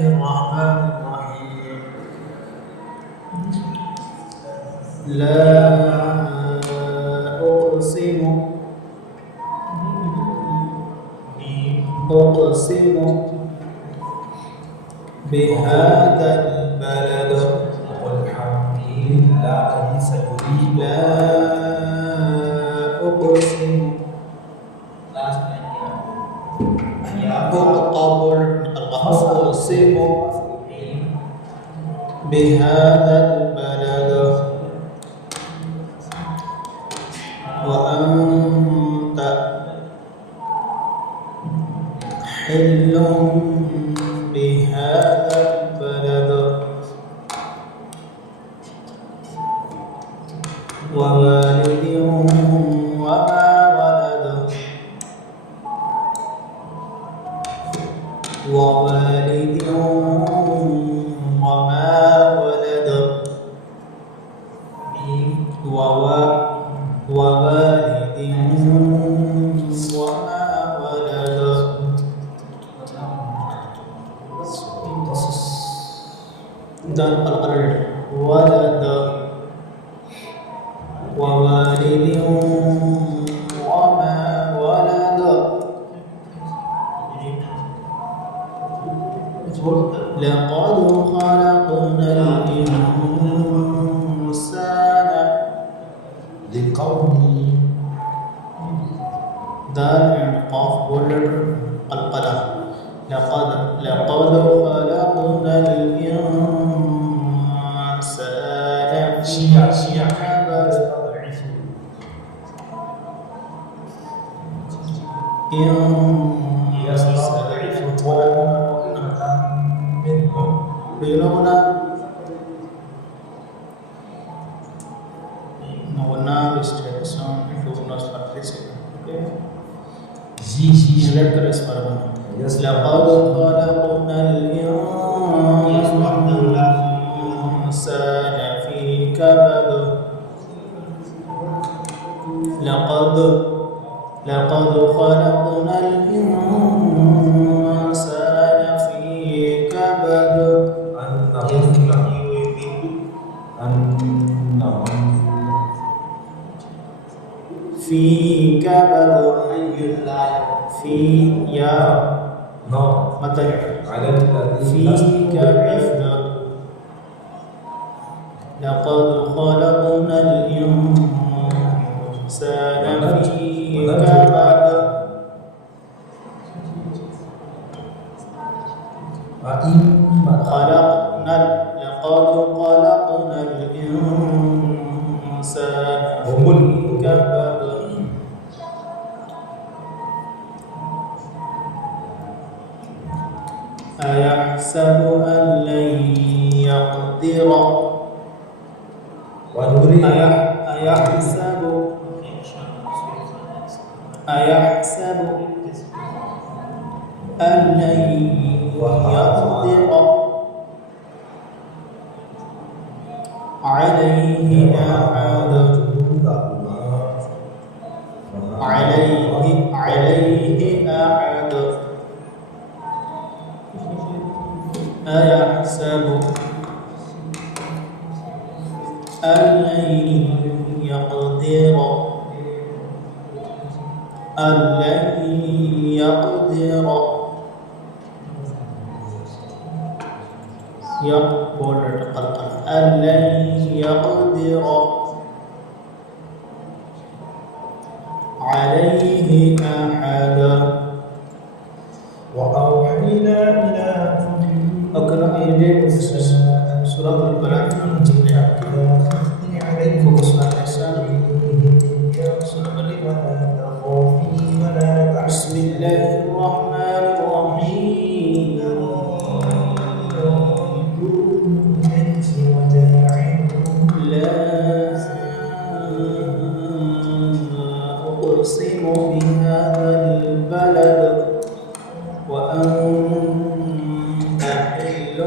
الرحمن الرحيم لا أقسم بهذا البلد والحمد لله سيريد لا أقسم أقسم بهذا البلد وأنت حل بهذا البلد ووالد وما ولد ووالد وما ولد ووالد وما ولد dan al-qadar walada ووالد وما ولد لقد خلقنا الإنسان لقومه دال قاف بولر القلم لقد خلقنا الإنسان في كبد لقد خلقنا الإنسان في كبد لقد خلقنا الإنسان في كبد في كبد في يا متى على الذي في كبد لقد خلقنا الإنسان في كبد خلقنا لقد خلقنا الإنسان في كبد أيحسب أن لن يقدر أيحسب أن لن يقدر عليه أحد أيحسب أن لن يقدر يقول أن لن يقدر عليه أحد وأوحينا إلى أقرأ إليك سورة البلد fokus بسم الله الرحمن الرحيم لا أقسم بهذا البلد وأنت حل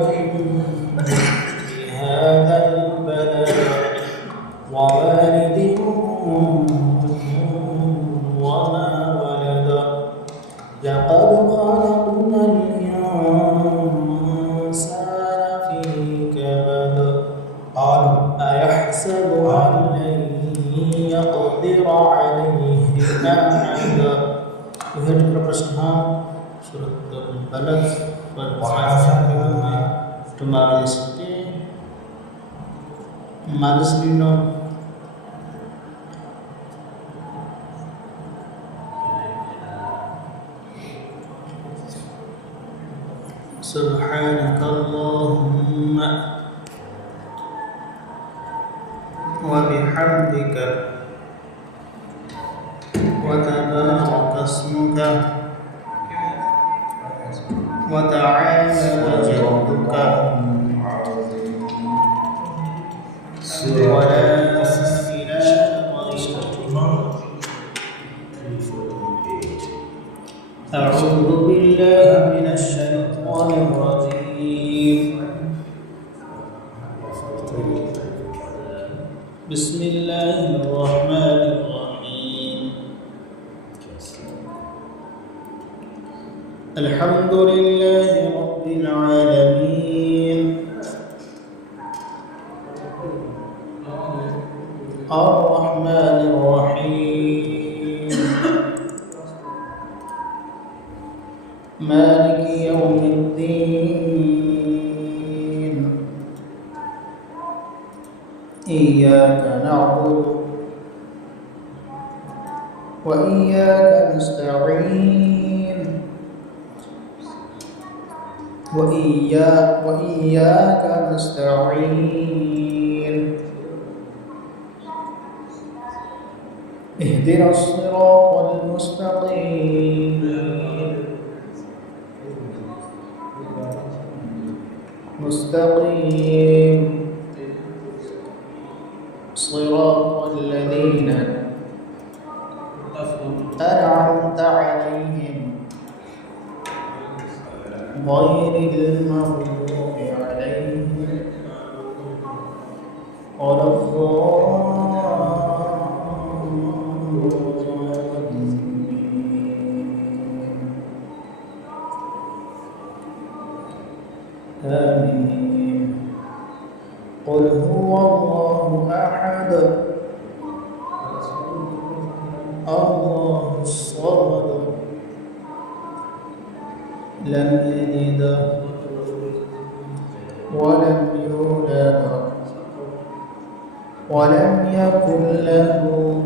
وحسنها Tumarisite Marisino سبحانك اللهم وبحمدك وتبارك اسمك وتعالى جدك ولا إله غيرك. أعوذ بالله من الشيطان الرجيم. بسم الله الرحمن الرحيم. الحمد لله رب العالمين الرحمن الرحيم مالك يوم الدين إياك نعبد وإياك نستعين وإياك نستعين اهدنا الصراط المستقيم صراط الذين أنعمت عليهم غير المغضوب عليهم ولا الضالين. آمين. قل هو الله أحد الله الصمد لم يلد ولم يولد ولم يكن له